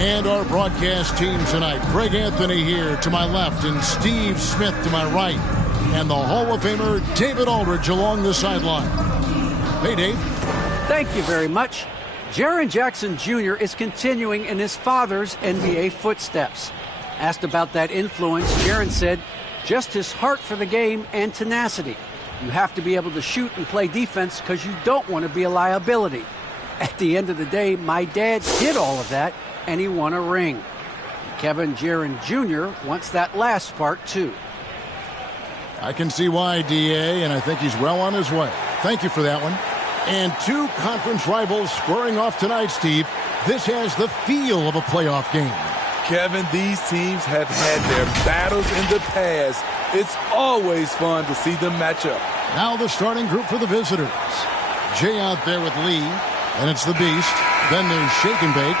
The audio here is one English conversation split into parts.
And our broadcast team tonight, Greg Anthony here to my left and Steve Smith to my right. And the Hall of Famer David Aldridge along the sideline. Hey, Dave. Thank you very much. Jaren Jackson Jr. is continuing in his father's NBA footsteps. Asked about that influence, Jaren said, just his heart for the game and tenacity. You have to be able to shoot and play defense because you don't want to be a liability. At the end of the day, my dad did all of that, and he won a ring. Kevin Jaren Jr. wants that last part, too. I can see why, D.A., and I think he's well on his way. Thank you for that one. And two conference rivals squaring off tonight, Steve. This has the feel of a playoff game. Kevin, these teams have had their battles in the past. It's always fun to see them match up. Now the starting group for the visitors. Jay out there with Lee, and it's the Beast. Then there's Shake and Bake.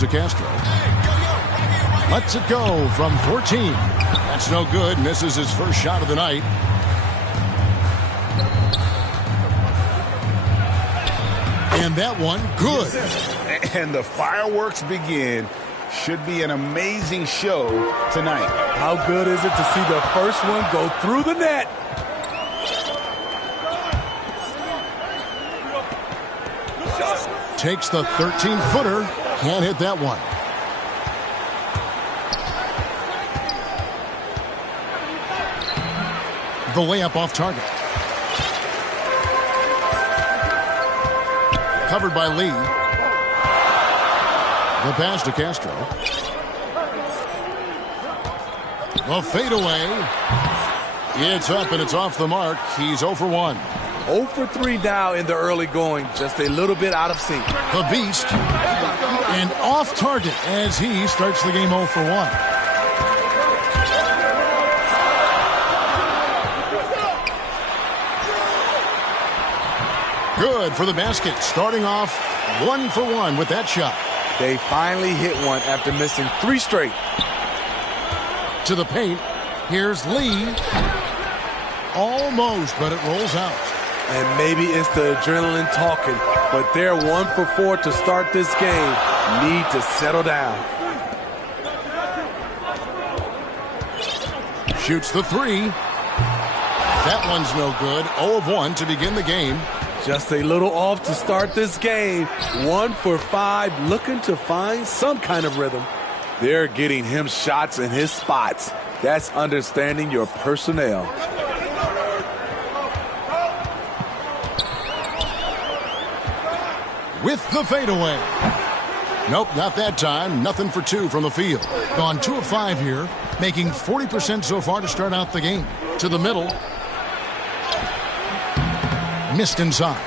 To Castro. Lets it go from 14. That's no good. Misses his first shot of the night. And that one, good. And the fireworks begin. Should be an amazing show tonight. How good is it to see the first one go through the net? Takes the 13-footer. Can't hit that one. The layup off target. Covered by Lee. The pass to Castro. The fadeaway. It's up and it's off the mark. He's 0 for 1. 0 for 3 now in the early going. Just a little bit out of sync. The Beast. And off target as he starts the game 0 for 1. Good for the basket. Starting off 1 for 1 with that shot. They finally hit one after missing 3 straight. To the paint. Here's Lee. Almost, but it rolls out. And maybe it's the adrenaline talking, but they're 1 for 4 to start this game. Need to settle down. Shoots the 3. That one's no good. 0 of 1 to begin the game. Just a little off to start this game. 1 for 5, looking to find some kind of rhythm. They're getting him shots in his spots. That's understanding your personnel. With the fadeaway. Nope, not that time. Nothing for 2 from the field. Gone 2 of 5 here, making 40% so far to start out the game. To the middle. Missed inside.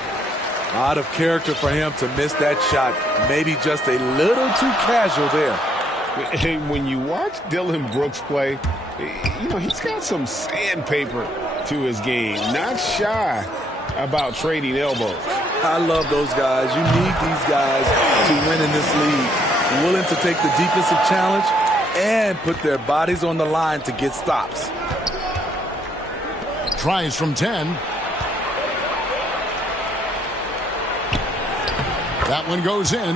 A lot of character for him to miss that shot. Maybe just a little too casual there. When you watch Dylan Brooks play, you know, he's got some sandpaper to his game. Not shy about trading elbows. I love those guys. You need these guys to win in this league. Willing to take the defensive challenge and put their bodies on the line to get stops. Tries from 10. That one goes in.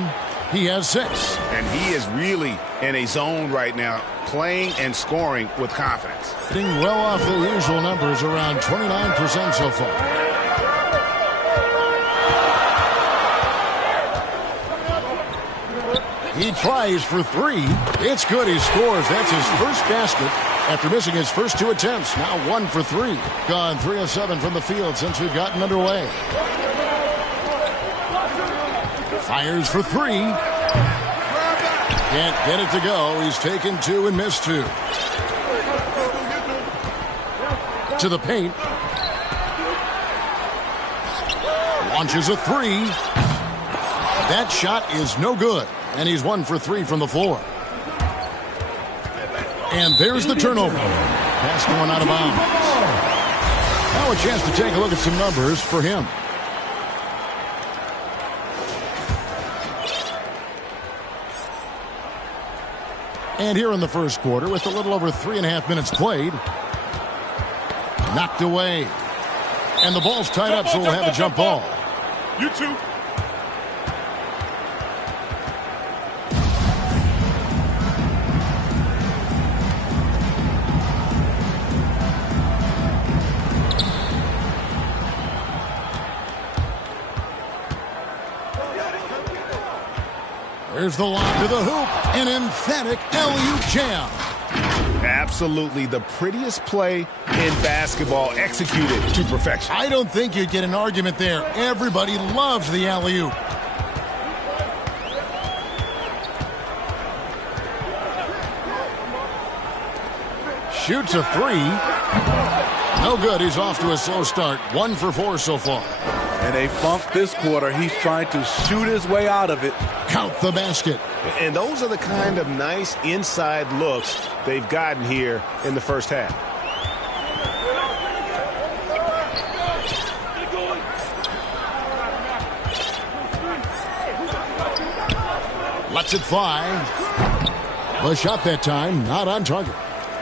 He has 6. And he is really in a zone right now, playing and scoring with confidence. Hitting well off the usual numbers, around 29% so far. He tries for 3. It's good. He scores. That's his first basket after missing his first 2 attempts. Now 1 for 3. Gone 3 of 7 from the field since we've gotten underway. Fires for 3. Can't get it to go. He's taken 2 and missed 2. To the paint. Launches a 3. That shot is no good. And he's 1 for 3 from the floor. And there's the turnover. Pass going out of bounds. Now a chance to take a look at some numbers for him. And here in the first quarter, with a little over 3.5 minutes played, knocked away. And the ball's tied up, so we'll have a jump ball. You too. There's the lob to the hoop. An emphatic alley-oop jam. Absolutely the prettiest play in basketball, executed to perfection. I don't think you'd get an argument there. Everybody loves the alley-oop. Shoots a three. No good. He's off to a slow start. 1 for 4 so far. And they bumped this quarter. He's trying to shoot his way out of it. Count the basket. And those are the kind of nice inside looks they've gotten here in the first half. Lets it fly. The shot that time, not on target.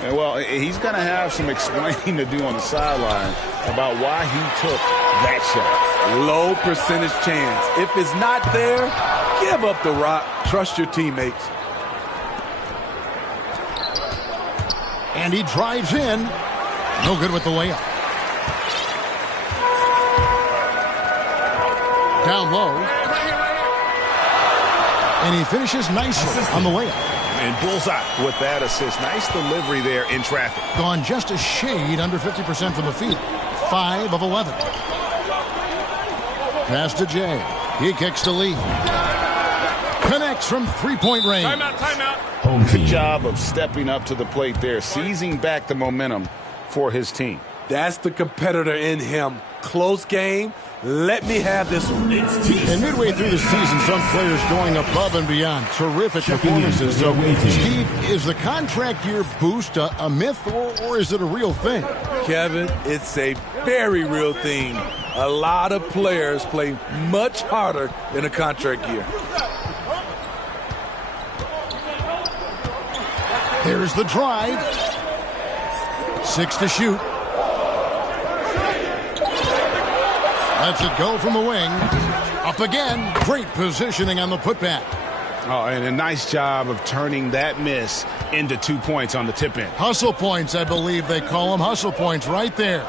And well, he's going to have some explaining to do on the sideline about why he took that shot. Low percentage chance. If it's not there, give up the rock. Trust your teammates. And he drives in. No good with the layup. Down low. And he finishes nicely on the layup. And bullseye with that assist. Nice delivery there in traffic. Gone just a shade under 50% from the field. 5 of 11. Pass to Jay. He kicks to Lee. Connects from three-point range. Timeout. Good job of stepping up to the plate there, seizing back the momentum for his team. That's the competitor in him. Close game. Let me have this one. And midway through the season, some players going above and beyond. Terrific performances. So, Steve, is the contract year boost a myth or is it a real thing? Kevin, it's a very real thing. A lot of players play much harder in a contract year. There's the drive. 6 to shoot. Lets it go from the wing. Up again. Great positioning on the putback. Oh, and a nice job of turning that miss into 2 points on the tip-in. Hustle points, I believe they call them. Hustle points right there.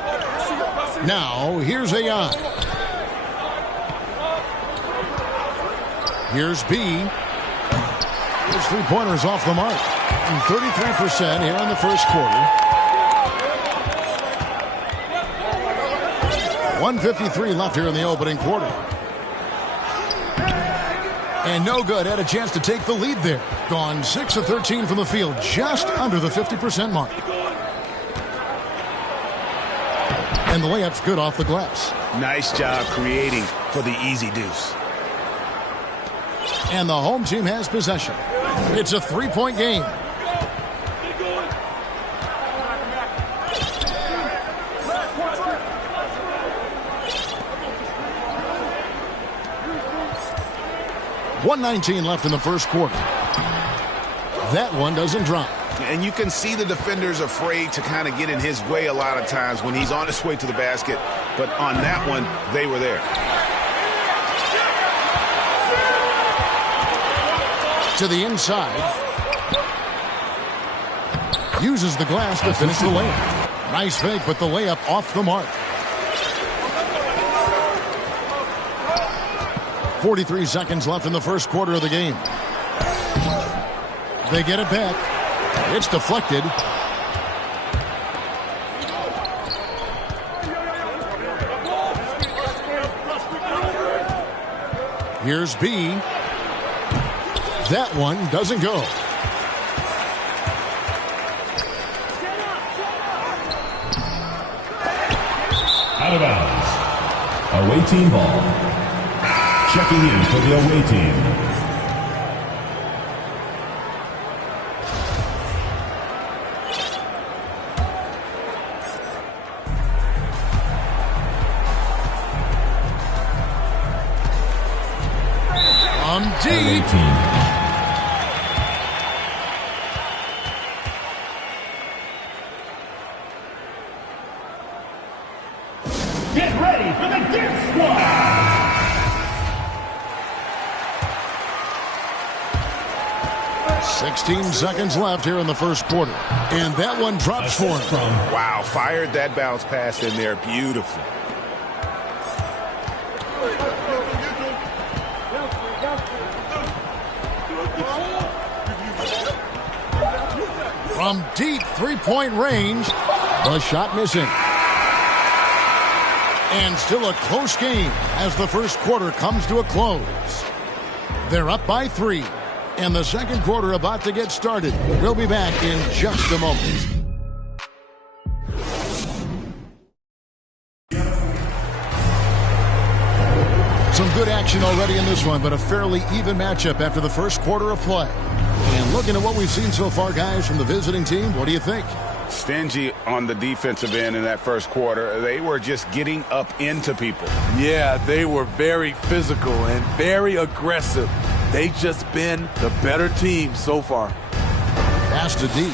Now, here's Ayan. Here's B. His three-pointers off the mark. And 33% here in the first quarter. 1:53 left here in the opening quarter. And no good. Had a chance to take the lead there. Gone 6 of 13 from the field. Just under the 50% mark. And the layup's good off the glass. Nice job creating for the easy deuce. And the home team has possession. It's a three-point game. .119 left in the first quarter. That one doesn't drop. And you can see the defenders afraid to kind of get in his way a lot of times when he's on his way to the basket. But on that one, they were there. To the inside. Uses the glass to finish the layup. Nice fake, but the layup off the mark. 43 seconds left in the first quarter of the game. They get it back. It's deflected. Here's B. That one doesn't go. Out of bounds. Away team ball. Checking in for the away team. From deep. Get ready for the dip squad. 16 seconds left here in the first quarter. And that one drops for him. Wow, fired that bounce pass in there beautifully. From deep three-point range, the shot missing. And still a close game as the first quarter comes to a close. They're up by 3, and the second quarter about to get started. We'll be back in just a moment. Some good action already in this one, but a fairly even matchup after the first quarter of play. And looking at what we've seen so far, guys, from the visiting team, what do you think? Stingy on the defensive end in that first quarter. They were just getting up into people. Yeah, they were very physical and very aggressive. They just been the better team so far. Pass to D.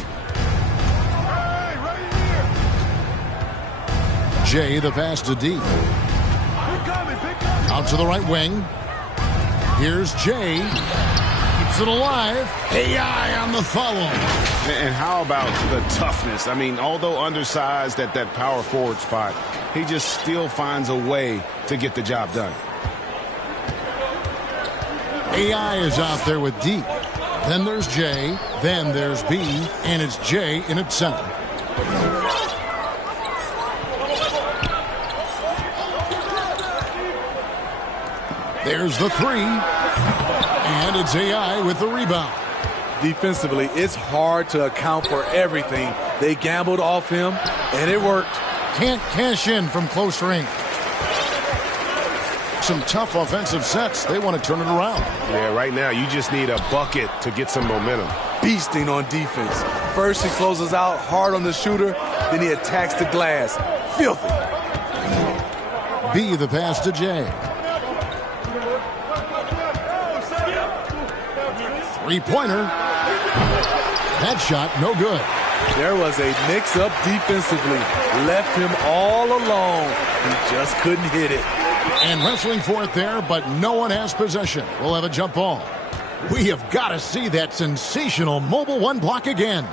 Jay, the pass to D. Out to the right wing. Here's Jay. Keeps it alive. AI on the follow. And how about the toughness? I mean, although undersized at that power forward spot, he just still finds a way to get the job done. AI is out there with D. Then there's J. Then there's B. And it's J in its center. There's the 3. And it's AI with the rebound. Defensively, it's hard to account for everything. They gambled off him, and it worked. Can't cash in from close range. Some tough offensive sets. They want to turn it around. Yeah, right now you just need a bucket to get some momentum. Beasting on defense. First he closes out hard on the shooter, then he attacks the glass. Filthy. B, the pass to J. Three-pointer. That shot, no good. There was a mix-up defensively. Left him all alone. He just couldn't hit it. And wrestling for it there, but no one has possession. We'll have a jump ball. We have got to see that sensational mobile one block again.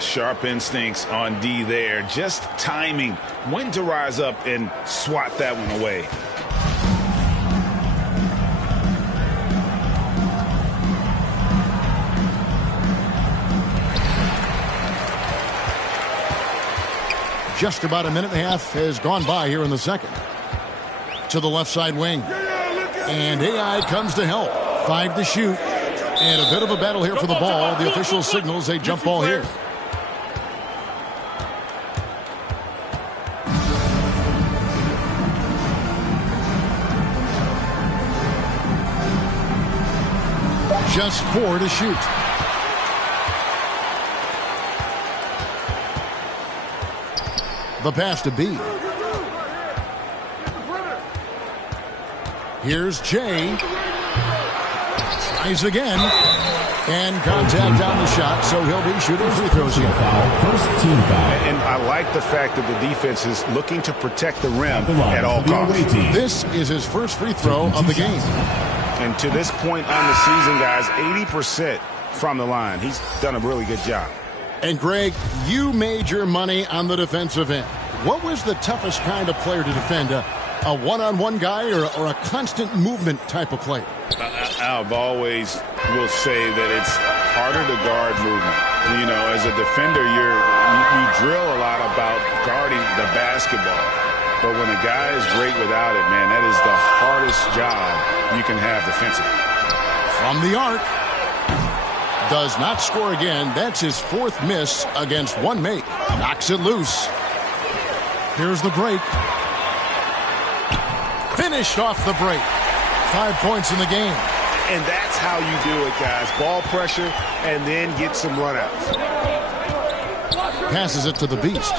Sharp instincts on D there. Just timing when to rise up and swat that one away. Just about a minute and a half has gone by here in the second. To the left side wing. And AI comes to help. 5 to shoot. And a bit of a battle here for the ball. The official signals a jump ball here. Just 4 to shoot. The pass to B. Here's Jay. Tries again. And contact on the shot, so he'll be shooting free throws here. First team foul. And I like the fact that the defense is looking to protect the rim at all costs. This is his first free throw of the game. And to this point on the season, guys, 80% from the line. He's done a really good job. And Greg, you made your money on the defensive end. What was the toughest kind of player to defend? A one-on-one guy or a constant movement type of player? I've always will say that it's harder to guard movement. You know, as a defender, you drill a lot about guarding the basketball. But when a guy is great without it, man, that is the hardest job you can have defensively. From the arc. Does not score again. That's his 4th miss against one make. Knocks it loose. Here's the break. Finished off the break. 5 points in the game. And that's how you do it, guys. Ball pressure and then get some runouts. Passes it to the Beast.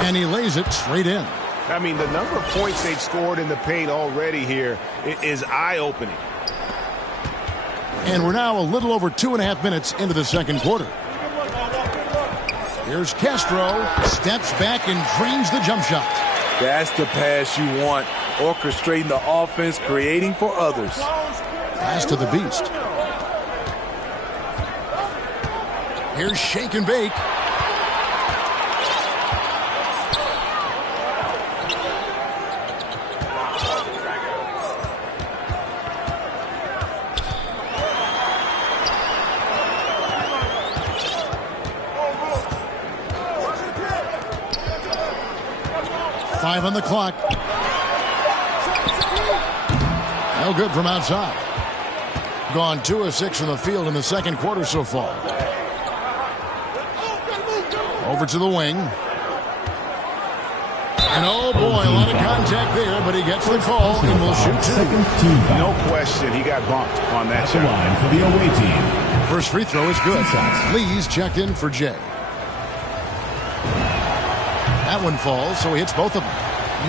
And he lays it straight in. I mean, the number of points they've scored in the paint already here is eye-opening. And we're now a little over 2.5 minutes into the second quarter. Here's Castro, steps back and drains the jump shot. That's the pass you want. Orchestrating the offense, creating for others. Pass to the Beast. Here's Shake and Bake. Five on the clock. No good from outside. Gone 2 of 6 from the field in the second quarter so far. Over to the wing. And oh boy, a lot of contact there, but he gets the call and will shoot 2. No question, he got bumped on that shot. Line for the away team. First free throw is good. Lee's checked in for Jay. That one falls, so he hits both of them.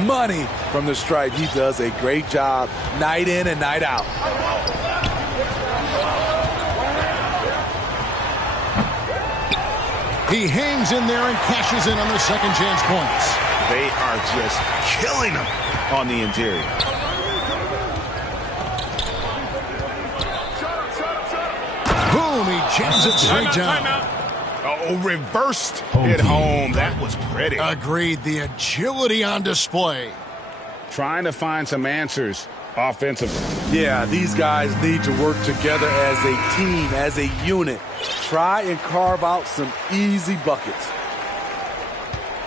Money from the stripe. He does a great job night in and night out. He hangs in there and cashes in on the second chance points. They are just killing him on the interior. Boom, he jams it straight down. Oh, reversed hit home. That was pretty. Agreed. The agility on display. Trying to find some answers offensively. Yeah, these guys need to work together as a team, as a unit. Try and carve out some easy buckets.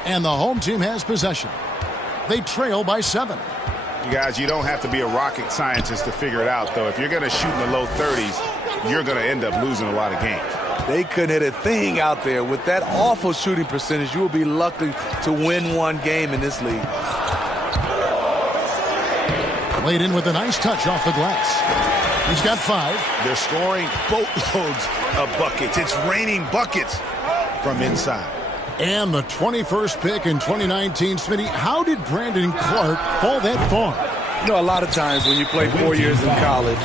And the home team has possession. They trail by 7. You guys, you don't have to be a rocket scientist to figure it out, though. If you're going to shoot in the low 30s, you're going to end up losing a lot of games. They couldn't hit a thing out there. With that awful shooting percentage, you will be lucky to win one game in this league. Laid in with a nice touch off the glass. He's got 5. They're scoring boatloads of buckets. It's raining buckets from inside. And the 21st pick in 2019, Smitty, how did Brandon Clark fall that far? You know, a lot of times when you play 4 years in college,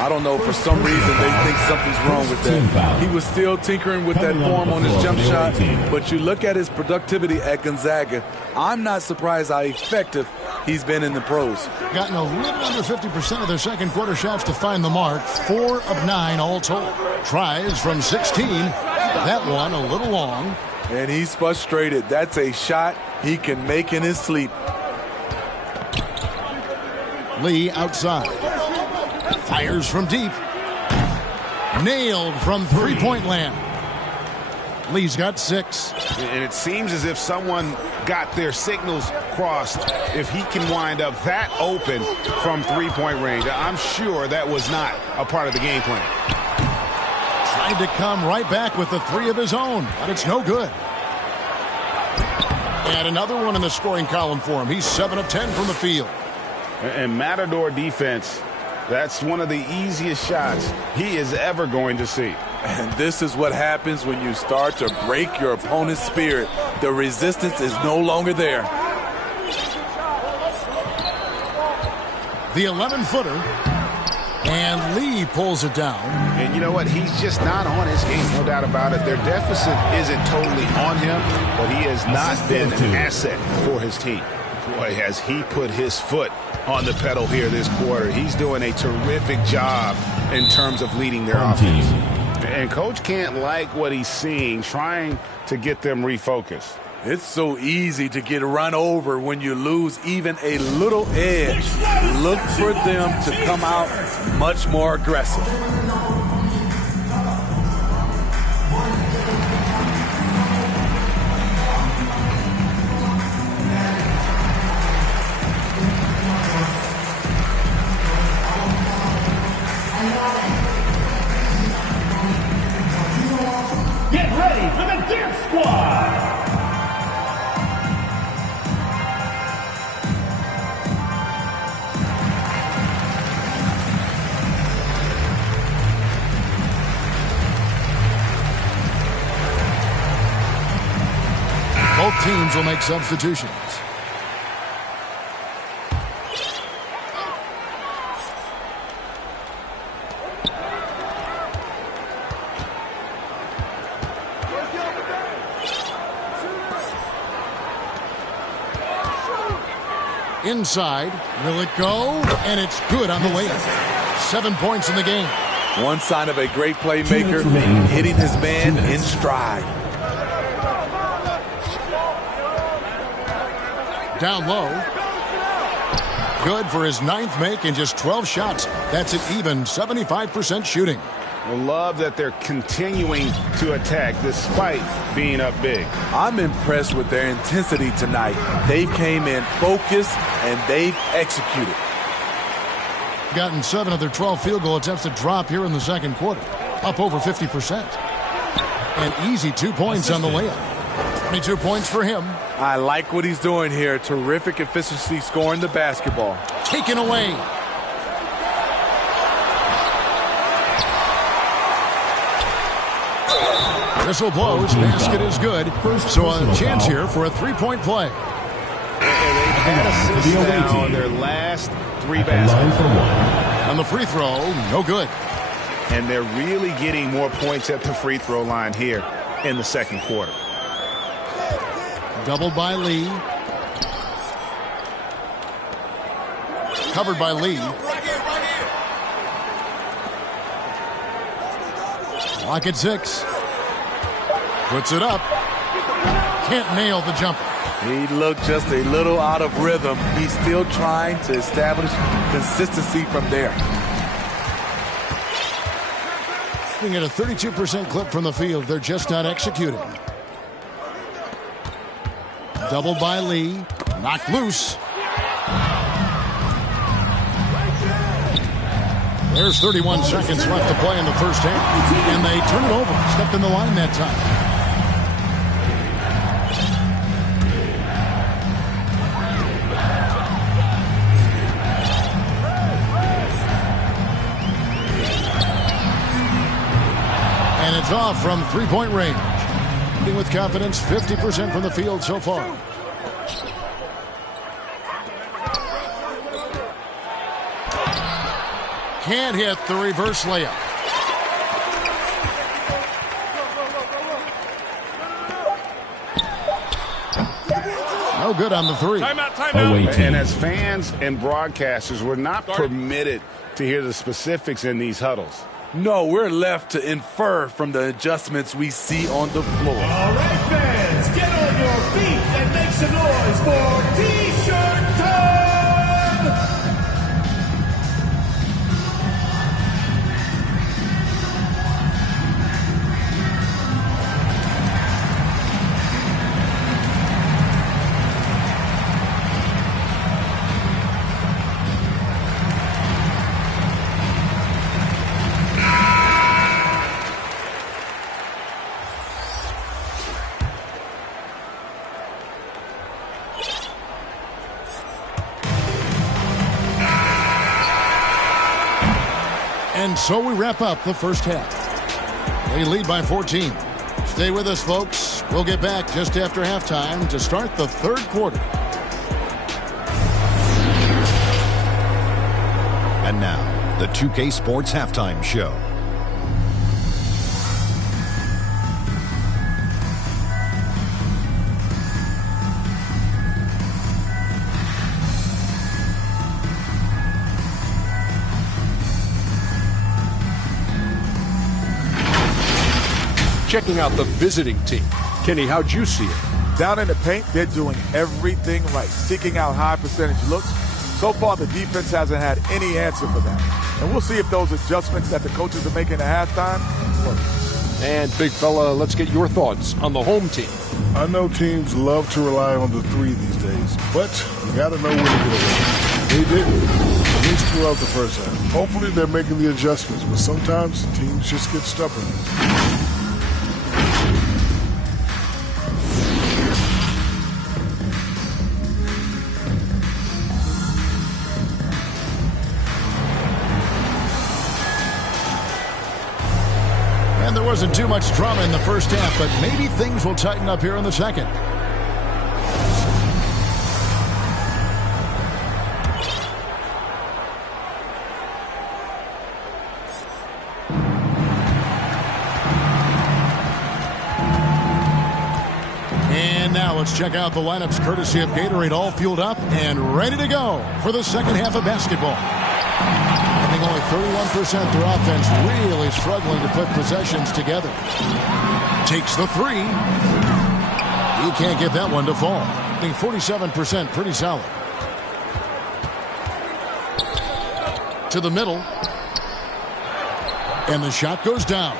I don't know, for some reason they think something's wrong with that. He was still tinkering with that form on his jump shot, but you look at his productivity at Gonzaga, I'm not surprised how effective he's been in the pros. Gotten a little under 50% of their second quarter shots to find the mark. 4 of 9 all told. Tries from 16. That one a little long. And he's frustrated. That's a shot he can make in his sleep. Lee outside. Fires from deep. Nailed from three-point land. Lee's got 6. And it seems as if someone got their signals crossed. If he can wind up that open from three-point range, I'm sure that was not a part of the game plan. Tried to come right back with the 3 of his own, but it's no good. And another one in the scoring column for him. He's 7 of 10 from the field. And Matador defense, that's one of the easiest shots he is ever going to see. And this is what happens when you start to break your opponent's spirit. The resistance is no longer there. The 11-footer. And Lee pulls it down. And you know what? He's just not on his game, no doubt about it. Their deficit isn't totally on him, but he has not been an asset for his team. Boy, has he put his foot on the pedal here this quarter. He's doing a terrific job in terms of leading their offense. And Coach can't like what he's seeing, trying to get them refocused. It's so easy to get run over when you lose even a little edge. Look for them to come out much more aggressive. Get ready for the Dance Squad! Both teams will make substitutions. Inside. Will it go? And it's good on the layup. 7 points in the game. One sign of a great playmaker, hitting his man in stride. Down low. Good for his 9th make in just 12 shots. That's an even 75% shooting. I love that they're continuing to attack despite being up big. I'm impressed with their intensity tonight. They came in focused and they've executed. Gotten 7 of their 12 field goal attempts to drop here in the second quarter. Up over 50%. An easy 2 points on the layup. 22 points for him. I like what he's doing here. Terrific efficiency scoring the basketball. Taken away. Whistle blows. Basket is good. So a chance here for a 3-point play. And they've had assists now on their last 3 baskets. On the free throw, no good. And they're really getting more points at the free throw line here in the second quarter. Doubled by Lee. Covered by Lee. Clock at 6. Puts it up. Can't nail the jumper. He looked just a little out of rhythm. He's still trying to establish consistency from there. Looking at a 32% clip from the field. They're just not executing. Doubled by Lee. Knocked loose. There's 31 seconds left to play in the first half. And they turn it over. Stepped in the line that time. And it's off from 3-point range. With confidence, 50% from the field so far. Can't hit the reverse layup. No good on the 3. Timeout. And as fans and broadcasters, we're not permitted to hear the specifics in these huddles. No, we're left to infer from the adjustments we see on the floor. All right, fans, get on your feet and make some noise for T-shirt time! And so we wrap up the first half. They lead by 14. Stay with us, folks. We'll get back just after halftime to start the third quarter. And now, the 2K Sports Halftime Show. Checking out the visiting team. Kenny, how'd you see it? Down in the paint, they're doing everything right, seeking out high percentage looks. So far, the defense hasn't had any answer for that. And we'll see if those adjustments that the coaches are making at halftime work. And, big fella, let's get your thoughts on the home team. I know teams love to rely on the 3 these days, but you got to know when to get away. They didn't, at least throughout the first half. Hopefully they're making the adjustments, but sometimes teams just get stubborn. And there wasn't too much drama in the first half, but maybe things will tighten up here in the second. now let's check out the lineups courtesy of Gatorade, all fueled up and ready to go for the second half of basketball. I think only 31% their offense, really struggling to put possessions together. Takes the three. He can't get that one to fall. I think 47%, pretty solid. To the middle. And the shot goes down.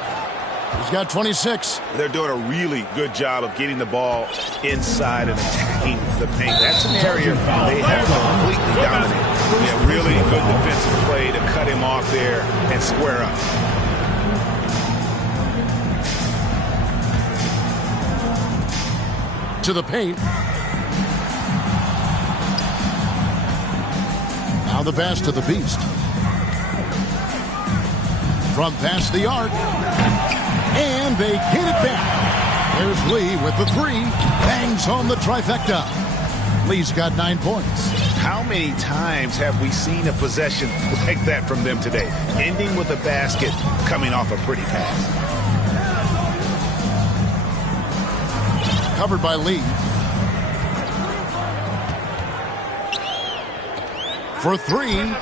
He's got 26. They're doing a really good job of getting the ball inside and attacking the paint. That's an area they have completely dominated. Yeah, really good defensive play to cut him off there and square up. To the paint. Now the pass to the Beast. From past the arc. And they get it back. There's Lee with the three. Bangs home the trifecta. Lee's got 9 points. How many times have we seen a possession like that from them today? Ending with a basket, coming off a pretty pass. Covered by Lee. For three.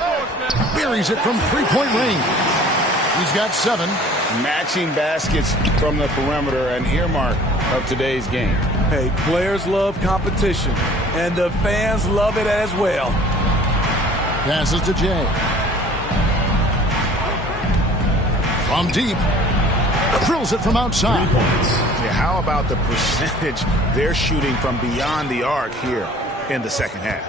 Buries it from three-point range. He's got 7. Matching baskets from the perimeter, an earmark of today's game. Hey, players love competition, and the fans love it as well. Passes to Jay. From deep. Drills it from outside. 3 points. Yeah, how about the percentage they're shooting from beyond the arc here in the second half?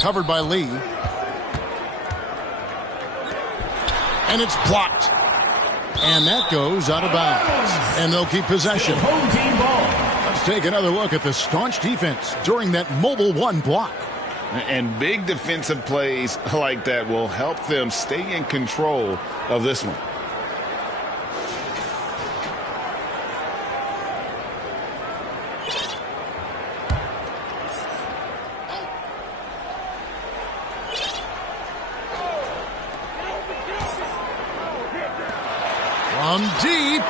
Covered by Lee. And it's blocked. And that goes out of bounds. And they'll keep possession. Home team ball. Let's take another look at the staunch defense during that mobile one block. And big defensive plays like that will help them stay in control of this one. From deep.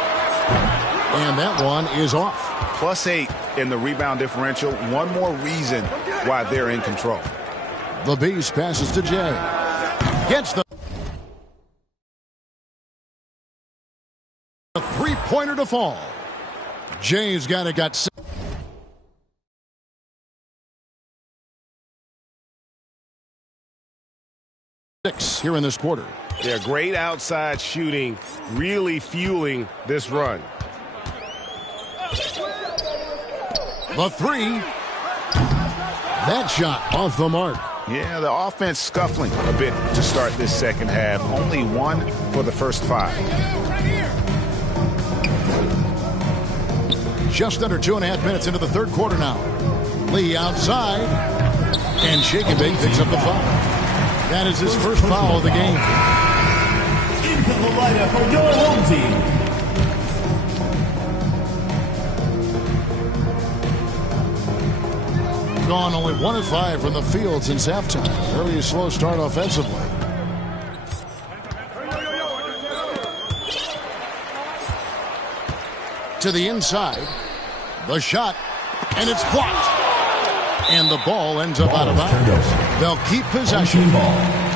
And that one is off. +8 in the rebound differential. One more reason why they're in control. The Beast passes to Jay. Gets the three-pointer to fall. Jay's got 6 here in this quarter. They're great outside shooting, really fueling this run. The three. That shot off the mark. Yeah, the offense scuffling a bit to start this second half. Only 1 for the first 5. Just under 2.5 minutes into the third quarter now. Lee outside. And Shake and Bake picks up the foul. That is his first foul of the game. Into the lineup for your home team. Gone only 1 of 5 from the field since halftime. Very slow start offensively. To the inside. The shot. And it's blocked. And the ball ends up out of bounds. They'll keep possession. Ball.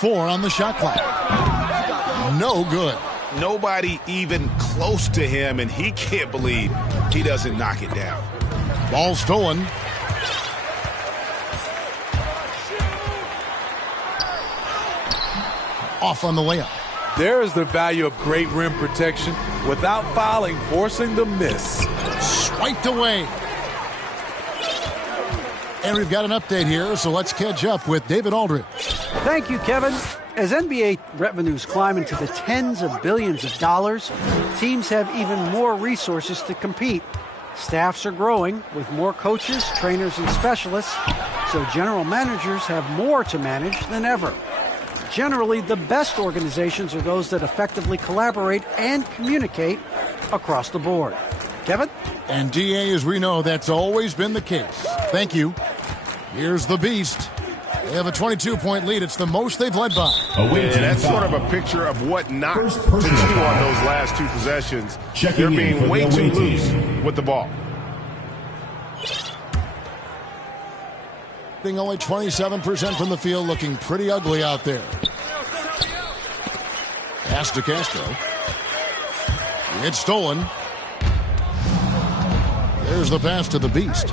Four on the shot clock. No good. Nobody even close to him, and he can't believe he doesn't knock it down. Ball stolen. Off on the layup. There is the value of great rim protection without fouling, forcing the miss. Swiped away. And we've got an update here, so let's catch up with David Aldridge. Thank you, Kevin. As NBA revenues climb into the tens of billions of dollars, teams have even more resources to compete. Staffs are growing with more coaches, trainers, and specialists, so general managers have more to manage than ever. Generally, the best organizations are those that effectively collaborate and communicate across the board. Kevin? And DA, as we know, that's always been the case. Thank you. Here's the Beast. They have a 22-point lead. It's the most they've led by. Yeah, that's sort of a picture of what not to do on those last two possessions. They're being way too loose with the ball. Being only 27% from the field, looking pretty ugly out there. Pass to Castro. It's stolen. There's the pass to the Beast.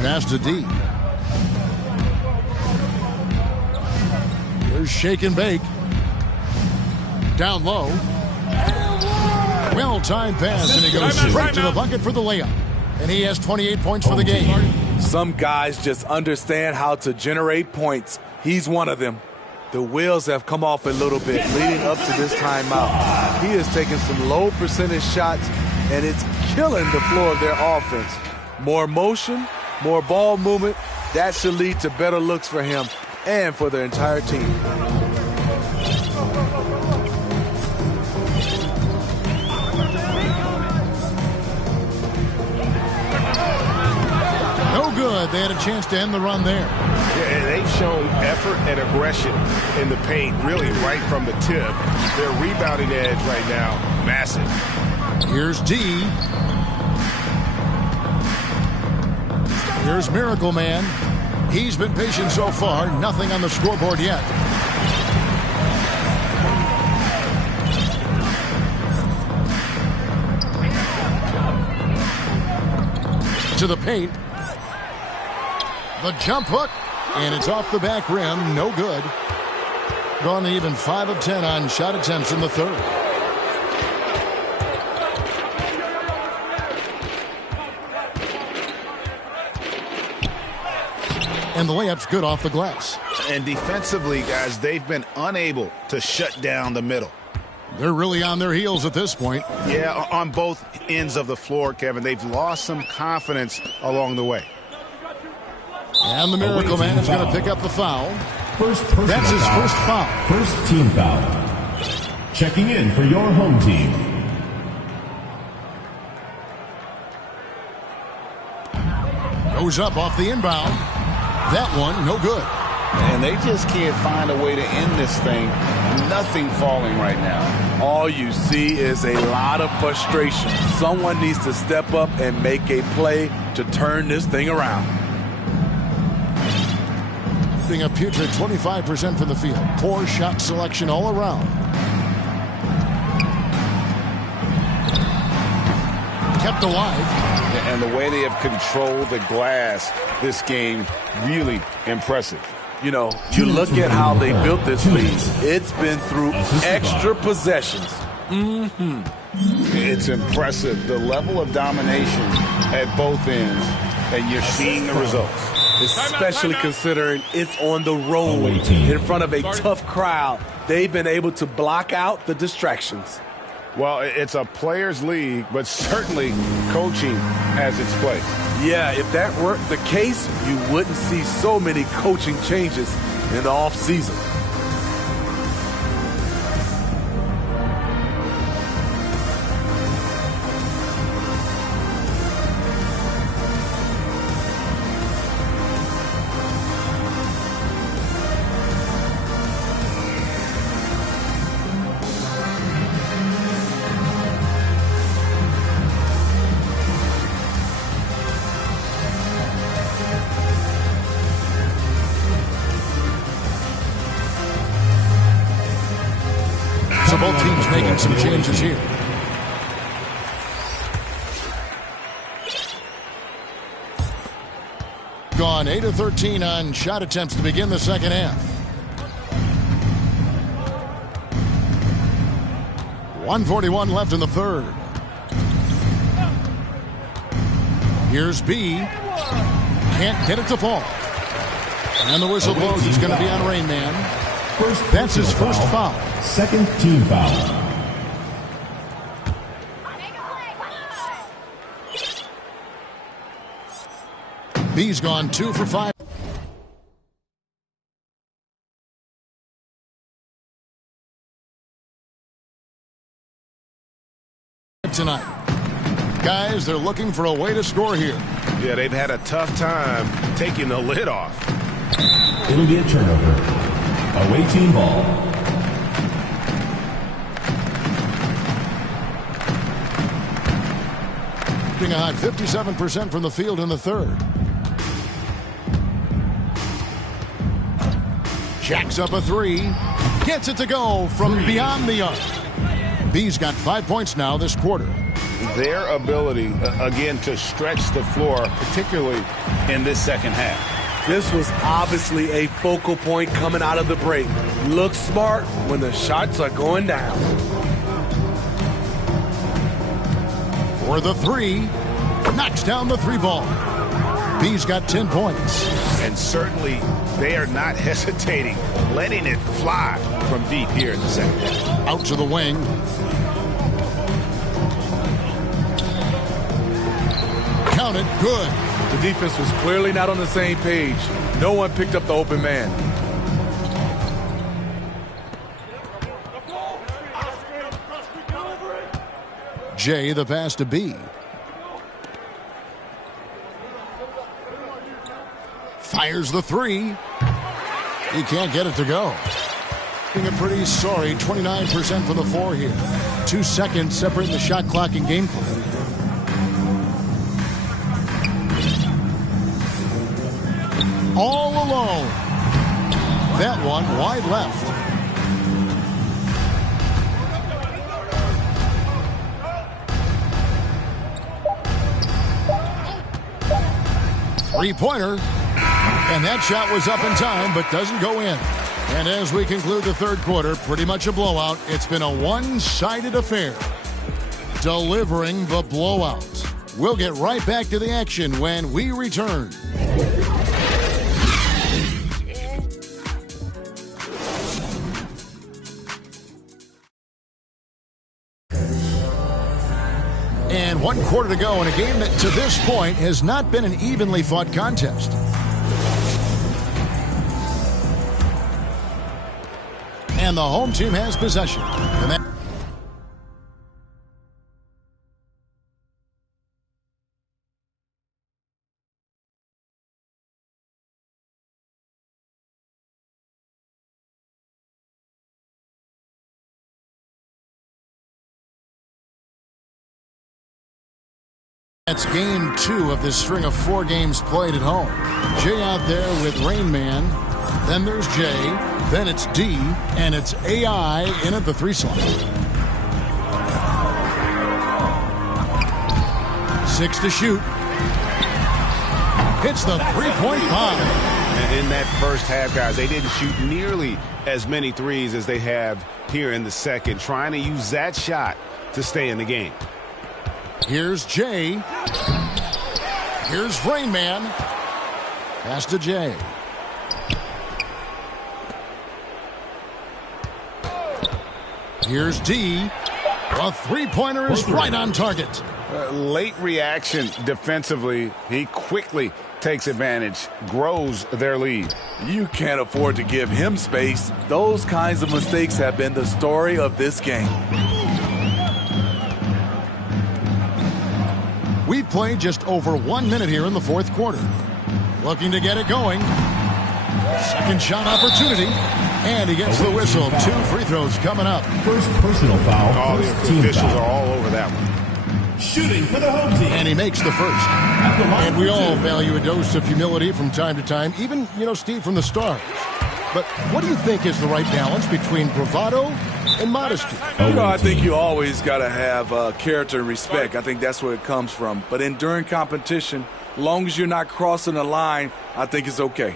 Pass to D. Here's shake and bake. Down low. Well-timed pass, and he goes straight to the bucket for the layup. And he has 28 points for the game. Some guys just understand how to generate points. He's one of them. The wheels have come off a little bit leading up to this timeout. He is taking some low percentage shots, and it's killing the floor of their offense. More motion, more ball movement, that should lead to better looks for him and for the entire team. No good. They had a chance to end the run there. Yeah, they've shown effort and aggression in the paint, really right from the tip. Their rebounding edge right now, massive. Here's D. Here's Miracle Man. He's been patient so far. Nothing on the scoreboard yet. To the paint. The jump hook. And it's off the back rim. No good. Gone even 5 of 10 on shot attempts in the third. And the layup's good off the glass. And defensively, guys, they've been unable to shut down the middle. They're really on their heels at this point. Yeah, on both ends of the floor, Kevin. They've lost some confidence along the way. And the Miracle Man is going to pick up the foul. That's his first foul. First team foul. Checking in for your home team. Goes up off the inbound. That one, no good. And they just can't find a way to end this thing. Nothing falling right now. All you see is a lot of frustration. Someone needs to step up and make a play to turn this thing around. Being a putrid 25% from the field. Poor shot selection all around. Kept alive. And the way they have controlled the glass this game, really impressive. You know, you look at how they built this lead. It's been through extra possessions. It's impressive, the level of domination at both ends, and you're seeing the results. Especially considering it's on the road in front of a tough crowd. They've been able to block out the distractions. Well, it's a players' league, but certainly coaching has its place. Yeah, if that were the case, you wouldn't see so many coaching changes in the offseason. So both teams making some changes here. Gone 8 of 13 on shot attempts to begin the second half. 1:41 left in the third. Here's B. can't get it to fall. And the whistle blows. It's going to be on Rain Man. That's his first foul. Second team foul. B's gone 2 for 5 tonight. Guys, they're looking for a way to score here. Yeah, they've had a tough time taking the lid off. It'll be a turnover. Away team ball. Being a hot 57% from the field in the third. Jacks up a 3. Gets it to go from beyond the arc. B's got 5 points now this quarter. Their ability, again, to stretch the floor, particularly in this second half. This was obviously a focal point coming out of the break. Look smart when the shots are going down. For the 3, knocks down the 3 ball. B's got 10 points. And certainly they are not hesitating, letting it fly from deep here in the second half. Out to the wing. Count it, good. The defense was clearly not on the same page. No one picked up the open man. Jay, the pass to B. Fires the 3. He can't get it to go. Being a pretty sorry 29% for the 4 here. 2 seconds separating the shot clock and game clock. All alone. That one wide left. Three-pointer. And that shot was up in time, but doesn't go in. And as we conclude the third quarter, pretty much a blowout. It's been a one-sided affair. Delivering the blowout. We'll get right back to the action when we return. And 1 quarter to go in a game that to this point has not been an evenly fought contest. And the home team has possession. And that That's game 2 of this string of 4 games played at home. Jay out there with Rain Man. Then there's Jay. Then it's D. And it's AI in at the 3 slot. 6 to shoot. Hits the 3-point bomb. In that first half, guys, they didn't shoot nearly as many threes as they have here in the second, trying to use that shot to stay in the game. Here's Jay. Here's Rain Man. Pass to Jay. Here's D. A three-pointer is right on target. Late reaction defensively. He quickly takes advantage, grows their lead. You can't afford to give him space. Those kinds of mistakes have been the story of this game. We've played just over 1 minute here in the fourth quarter. Looking to get it going. Second shot opportunity. And he gets the whistle. 2 free throws coming up. First personal foul. Oh, the officials are all over that one. Shooting for the home team. And he makes the first. And we all value a dose of humility from time to time. Even, Steve, from the stars. But what do you think is the right balance between bravado and modesty? I think you always got to have character and respect. I think that's where it comes from. But during competition, as long as you're not crossing the line, I think it's okay.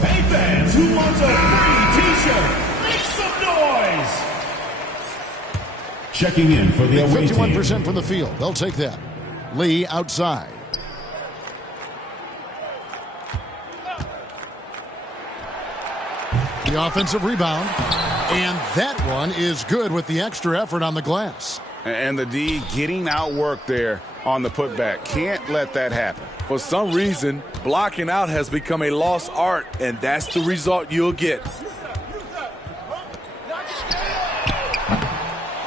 Hey fans, who wants a free t-shirt? Make some noise! Checking in for the away team. 51% from the field. They'll take that. Lee outside. The offensive rebound. And that one is good with the extra effort on the glass. And the D getting outworked there on the putback. Can't let that happen. For some reason, blocking out has become a lost art, and that's the result you'll get.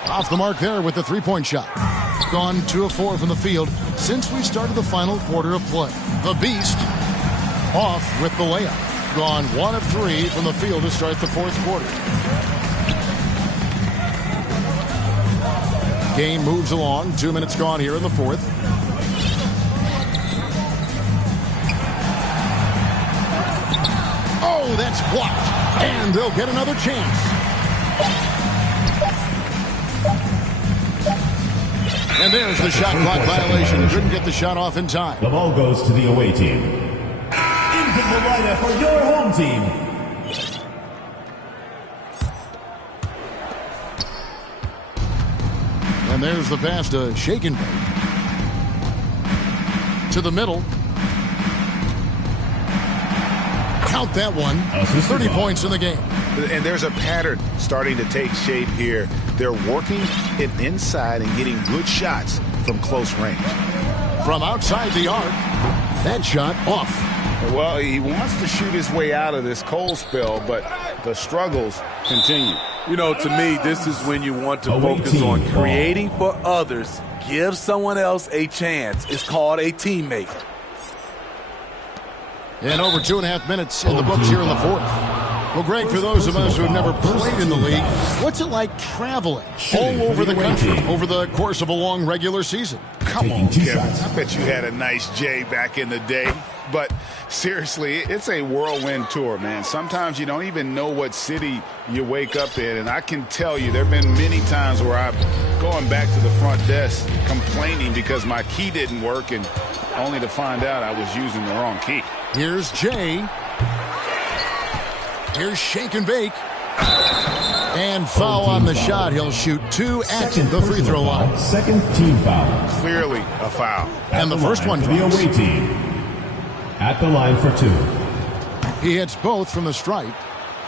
Off the mark there with the three-point shot. Gone 2 of 4 from the field since we started the final quarter of play. The Beast off with the layup. Gone 1 of 3 from the field to start the fourth quarter. Game moves along. 2 minutes gone here in the fourth. Oh, that's blocked. And they'll get another chance. And there's the shot clock violation. Couldn't get the shot off in time. The ball goes to the away team. Into the lineup for your home team. And there's the pass to Shake and Bake. To the middle. Count that one. 30 points in the game. And there's a pattern starting to take shape here. They're working it inside and getting good shots from close range. From outside the arc, that shot off. Well, he wants to shoot his way out of this cold spell, but the struggles continue. You know, to me, this is when you want to focus on creating for others. Give someone else a chance. It's called a teammate. And over 2.5 minutes in the books here in the fourth. Well, Greg, for those of us who have never played in the league, what's it like traveling all over the country over the course of a long regular season? Come on, Kevin. I bet you had a nice J back in the day. But seriously, it's a whirlwind tour, man. Sometimes you don't even know what city you wake up in. And I can tell you there have been many times where I've gone back to the front desk complaining because my key didn't work, and only to find out I was using the wrong key. Here's Jay. Here's Shake and Bake. And foul on the shot. He'll shoot 2 at the free throw line. Second team foul. Clearly a foul. And the first one for the away team. At the line for 2. He hits both from the stripe.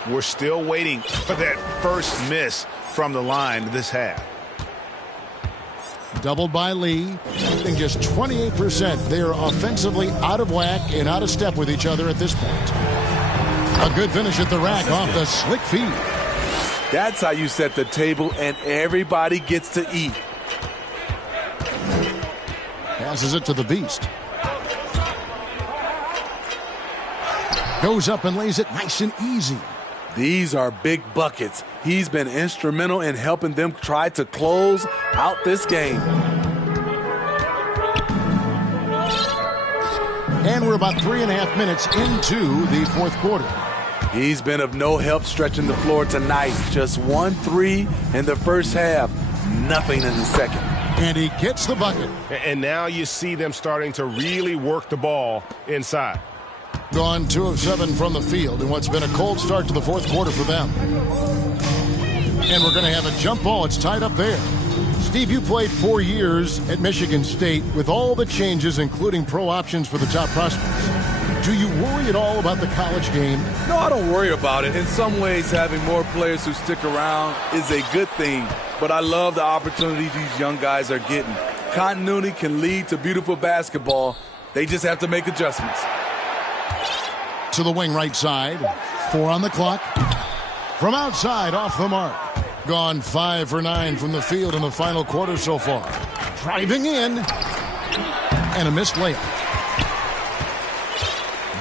We're still waiting for that first miss from the line this half. Doubled by Lee. Shooting just 28%. They are offensively out of whack and out of step with each other at this point. A good finish at the rack off the slick feed. That's how you set the table and everybody gets to eat. Passes it to the Beast. Goes up and lays it nice and easy. These are big buckets. He's been instrumental in helping them try to close out this game. And we're about 3.5 minutes into the fourth quarter. He's been of no help stretching the floor tonight. Just 1 3 in the first half. Nothing in the second. And he gets the bucket. And now you see them starting to really work the ball inside. Gone 2 of 7 from the field in what's been a cold start to the fourth quarter for them. And we're going to have a jump ball. It's tied up there. Steve, you played 4 years at Michigan State with all the changes, including pro options for the top prospects. Do you worry at all about the college game? No, I don't worry about it. In some ways, having more players who stick around is a good thing. But I love the opportunities these young guys are getting. Continuity can lead to beautiful basketball. They just have to make adjustments. To the wing right side. 4 on the clock. From outside, off the mark. Gone 5 for 9 from the field in the final quarter so far. Driving in. And a missed layup.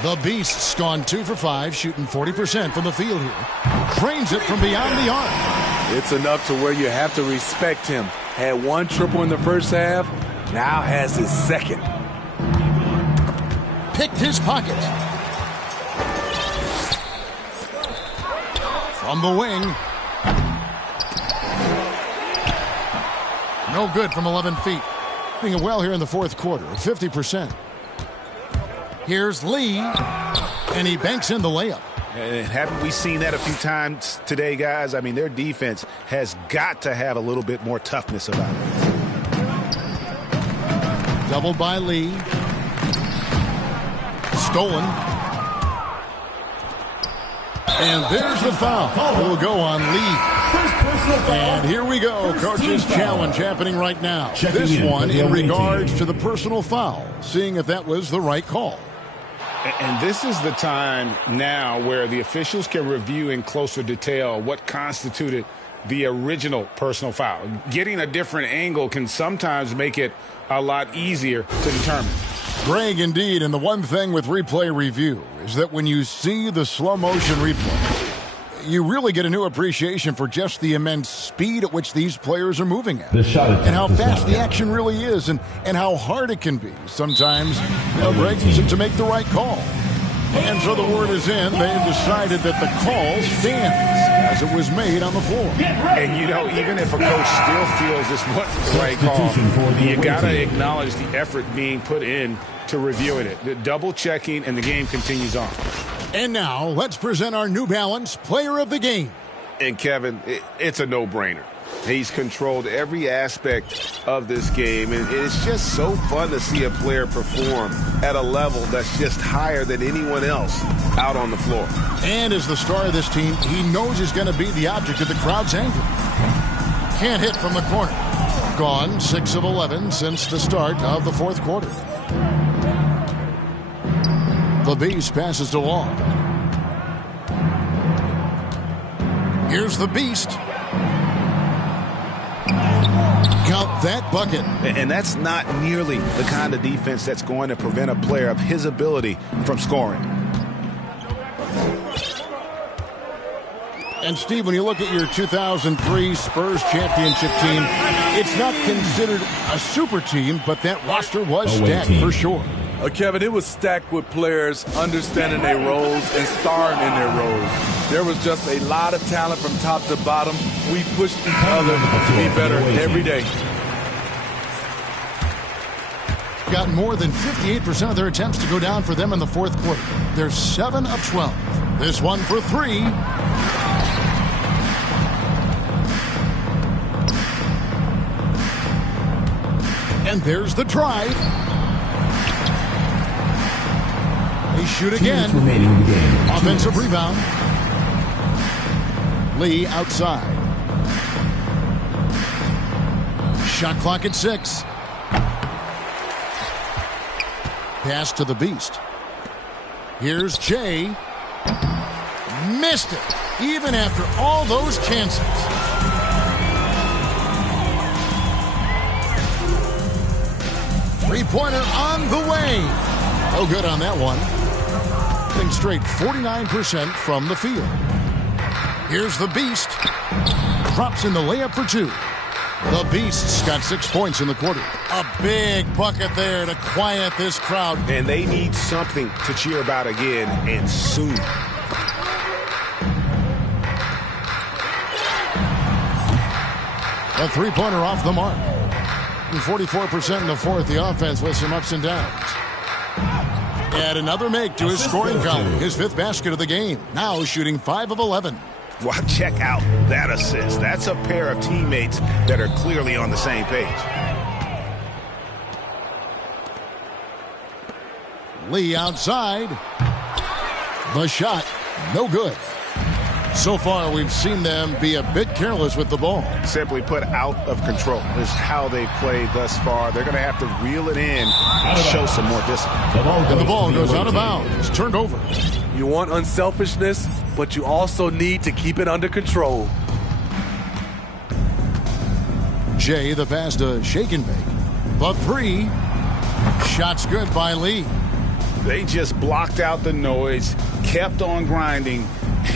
The Beast's gone 2 for 5, shooting 40% from the field here. Trains it from beyond the arc. It's enough to where you have to respect him. Had 1 triple in the first half, now has his second. Picked his pocket. From the wing. No good from 11 feet. Doing well here in the fourth quarter, 50%. Here's Lee, and he banks in the layup. And haven't we seen that a few times today, guys? I mean, their defense has got to have a little bit more toughness about it. Doubled by Lee. Stolen. And there's the foul. It will go on Lee. And here we go. Coach's challenge happening right now. This one in regards to the personal foul, seeing if that was the right call. And this is the time now where the officials can review in closer detail what constituted the original personal foul. Getting a different angle can sometimes make it a lot easier to determine. Greg, indeed, and the one thing with replay review is that when you see the slow motion replay, you really get a new appreciation for just the immense speed at which these players are moving at. And how fast the action really is and how hard it can be sometimes, Greg, to make the right call. And so the word is in. They've decided that the call stands as it was made on the floor. And, even if a coach still feels this wasn't the right call, you got to acknowledge the effort being put in to reviewing it. The double checking, and the game continues on. And now, let's present our New Balance Player of the Game. And, Kevin, it's a no-brainer. He's controlled every aspect of this game, and it's just so fun to see a player perform at a level that's just higher than anyone else out on the floor. And as the star of this team, he knows he's going to be the object of the crowd's anger. Can't hit from the corner. Gone 6 of 11 since the start of the fourth quarter. The Beast passes to Long. Here's the Beast. Count that bucket. And that's not nearly the kind of defense that's going to prevent a player of his ability from scoring. And, Steve, when you look at your 2003 Spurs championship team, it's not considered a super team, but that roster was stacked for sure. Kevin, it was stacked with players understanding their roles and starring in their roles. There was just a lot of talent from top to bottom. We pushed each other to be better every day. Got more than 58% of their attempts to go down for them in the fourth quarter. They're 7 of 12. This one for 3. And there's the drive. They shoot again. Offensive rebound. Lee outside. Shot clock at 6. Pass to the Beast. Here's Jay. Missed it, even after all those chances. Three-pointer on the way. No good on that one. Hitting straight 49% from the field. Here's the Beast. Drops in the layup for 2. The Beast's got 6 points in the quarter. A big bucket there to quiet this crowd. And they need something to cheer about again, and soon. A three-pointer off the mark. And 44% in the fourth. The offense with some ups and downs. Add another make to his scoring column. His 5th basket of the game. Now shooting 5 of 11. Well, check out that assist. That's a pair of teammates that are clearly on the same page. Lee outside. The shot, no good. So far, we've seen them be a bit careless with the ball. Simply put, out of control is how they've played thus far. They're going to have to reel it in and show some more discipline. And the ball goes out of bounds. It's turned over. You want unselfishness, but you also need to keep it under control. Jay, the pass to shake and bake. The 3. Shot's good by Lee. They just blocked out the noise, kept on grinding,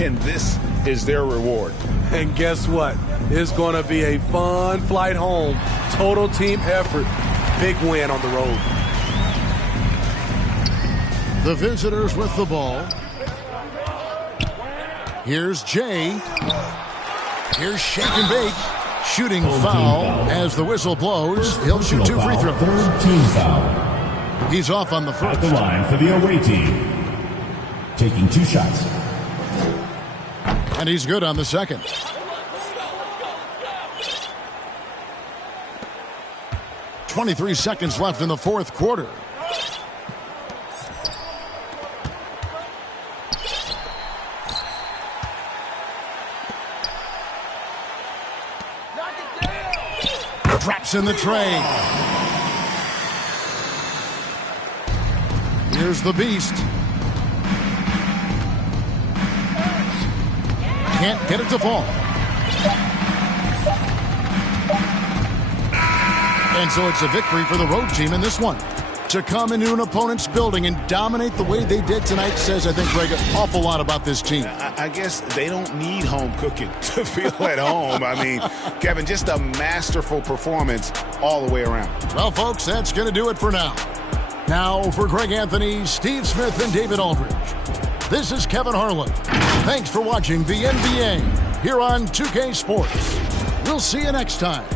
and this is their reward. And guess what? It's going to be a fun flight home. Total team effort. Big win on the road. The visitors with the ball. Here's Jay. Here's shake and bake. Shooting foul as the whistle blows. He'll shoot 2 free throws. Third team foul. He's off on the first. At the line for the away team. Taking 2 shots. And he's good on the second. .23 seconds left in the fourth quarter. in the trade. Here's the beast. Can't get it to fall. And so it's a victory for the road team in this one. To come into an opponent's building and dominate the way they did tonight says, I think, Greg, an awful lot about this team. I guess they don't need home cooking to feel at home. I mean, Kevin, just a masterful performance all the way around. Well, folks, that's going to do it for now. Now, for Greg Anthony, Steve Smith, and David Aldridge, this is Kevin Harlan. Thanks for watching the NBA here on 2K Sports. We'll see you next time.